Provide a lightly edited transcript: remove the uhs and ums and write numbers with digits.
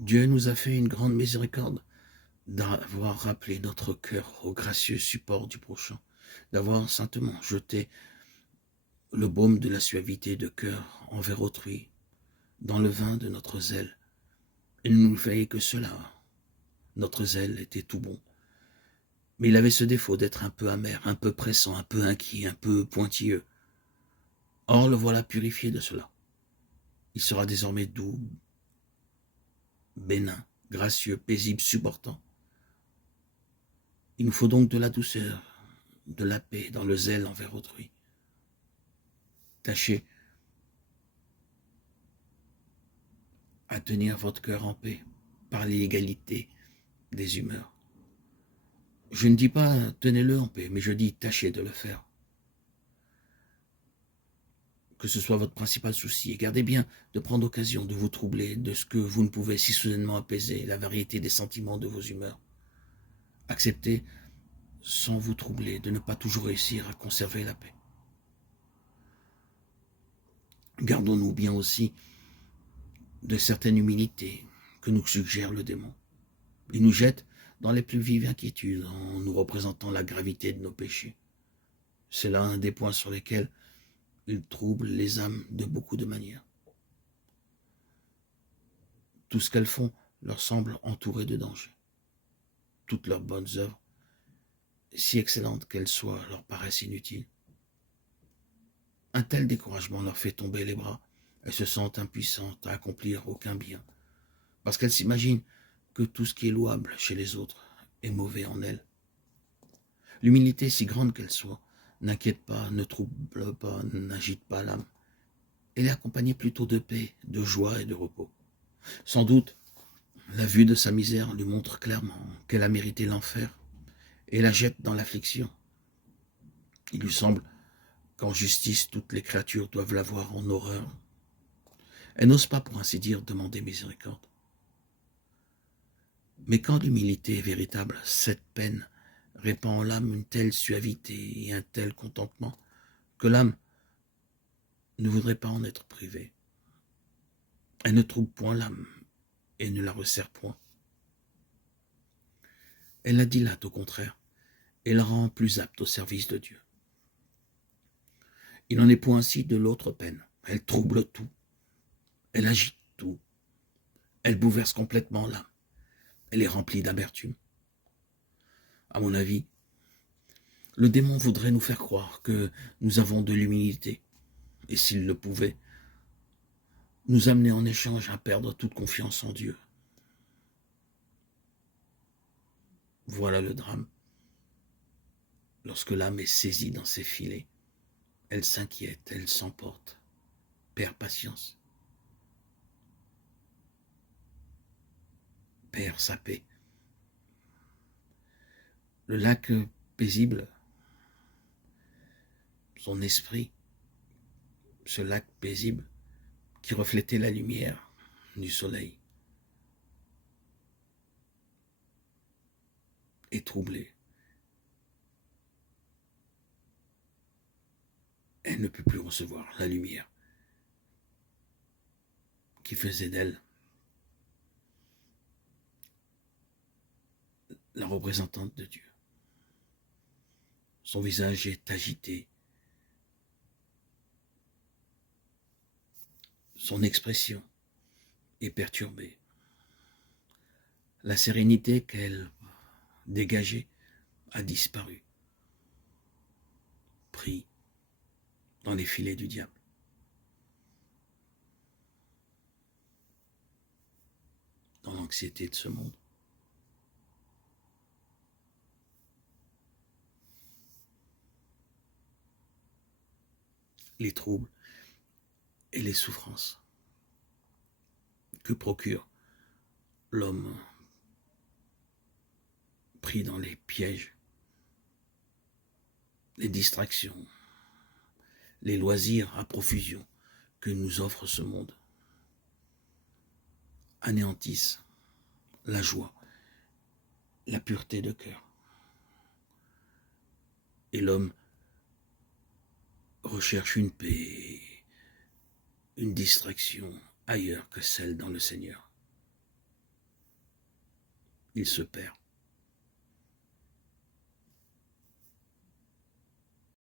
Dieu nous a fait une grande miséricorde d'avoir rappelé notre cœur au gracieux support du prochain, d'avoir saintement jeté le baume de la suavité de cœur envers autrui dans le vin de notre zèle. Il ne nous fallait que cela. Notre zèle était tout bon. Mais il avait ce défaut d'être un peu amer, un peu pressant, un peu inquiet, un peu pointilleux. Or, le voilà purifié de cela. Il sera désormais doux, bénin, gracieux, paisible, supportant. Il nous faut donc de la douceur, de la paix dans le zèle envers autrui. Tâchez à tenir votre cœur en paix par l'égalité des humeurs. Je ne dis pas tenez-le en paix, mais je dis tâchez de le faire. Que ce soit votre principal souci, et gardez bien de prendre occasion de vous troubler de ce que vous ne pouvez si soudainement apaiser, la variété des sentiments de vos humeurs. Acceptez, sans vous troubler, de ne pas toujours réussir à conserver la paix. Gardons-nous bien aussi de certaines humilités que nous suggère le démon. Il nous jette dans les plus vives inquiétudes en nous représentant la gravité de nos péchés. C'est là un des points sur lesquels il trouble les âmes de beaucoup de manières. Tout ce qu'elles font leur semble entouré de dangers. Toutes leurs bonnes œuvres, si excellentes qu'elles soient, leur paraissent inutiles. Un tel découragement leur fait tomber les bras. Elles se sentent impuissantes à accomplir aucun bien, parce qu'elles s'imaginent que tout ce qui est louable chez les autres est mauvais en elles. L'humilité, si grande qu'elle soit, n'inquiète pas, ne trouble pas, n'agite pas l'âme. Elle est accompagnée plutôt de paix, de joie et de repos. Sans doute, la vue de sa misère lui montre clairement qu'elle a mérité l'enfer et la jette dans l'affliction. Il lui semble qu'en justice, toutes les créatures doivent la voir en horreur. Elle n'ose pas, pour ainsi dire, demander miséricorde. Mais quand l'humilité est véritable, cette peine répand en l'âme une telle suavité et un tel contentement que l'âme ne voudrait pas en être privée. Elle ne trouble point l'âme et ne la resserre point. Elle la dilate au contraire et la rend plus apte au service de Dieu. Il n'en est point ainsi de l'autre peine. Elle trouble tout, elle agite tout, elle bouleverse complètement l'âme, elle est remplie d'amertume. À mon avis, le démon voudrait nous faire croire que nous avons de l'humilité, et s'il le pouvait, nous amener en échange à perdre toute confiance en Dieu. Voilà le drame. Lorsque l'âme est saisie dans ses filets, elle s'inquiète, elle s'emporte, perd patience, perd sa paix. Le lac paisible, son esprit, ce lac paisible qui reflétait la lumière du soleil, est troublé. Elle ne peut plus recevoir la lumière qui faisait d'elle la représentante de Dieu. Son visage est agité, son expression est perturbée. La sérénité qu'elle dégageait a disparu, pris dans les filets du diable. Dans l'anxiété de ce monde. Les troubles et les souffrances que procure l'homme pris dans les pièges, les distractions, les loisirs à profusion que nous offre ce monde anéantissent la joie, la pureté de cœur. Et l'homme recherche une paix, une distraction ailleurs que celle dans le Seigneur. il se perd.